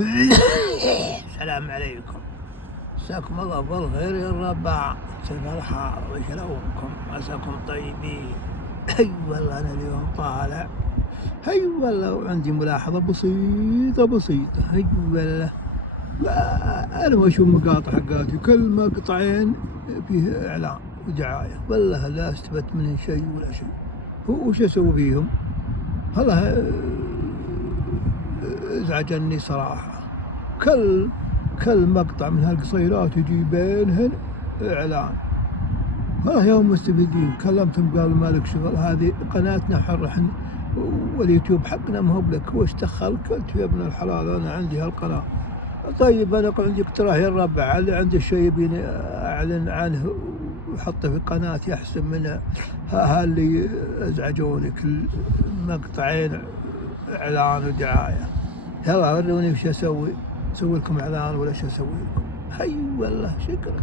السلام عليكم، مساكم الله بالخير يا الربع، الفرحة وشلونكم؟ عساكم طيبين. هي والله أنا اليوم طالع، هي والله وعندي ملاحظة بسيطة. هي والله أنا ما أشوف مقاطع حقاتي، كل مقطعين فيه إعلان ودعاية، والله لا استفدت منهم شيء ولا شيء. وش أسوي فيهم؟ والله ازعجني صراحة. كل مقطع من هالقصيرات يجي بينهن إعلان. والله يوم مستفيدين، كلمتهم قالوا مالك شغل، هذه قناتنا حرة احنا واليوتيوب حقنا ما هو بلك، وش دخلك؟ قلت يا ابن الحلال أنا عندي هالقناة. طيب أنا عندي اقتراح يا الربع، اللي عنده شيء يبيني أعلن عنه وحطه في قناتي أحسن من اللي أزعجوني كل مقطعين إعلان ودعاية. يلا وروني وش أسوي لكم إعلان ولا شو أسوي لكم؟ هي والله شكرا.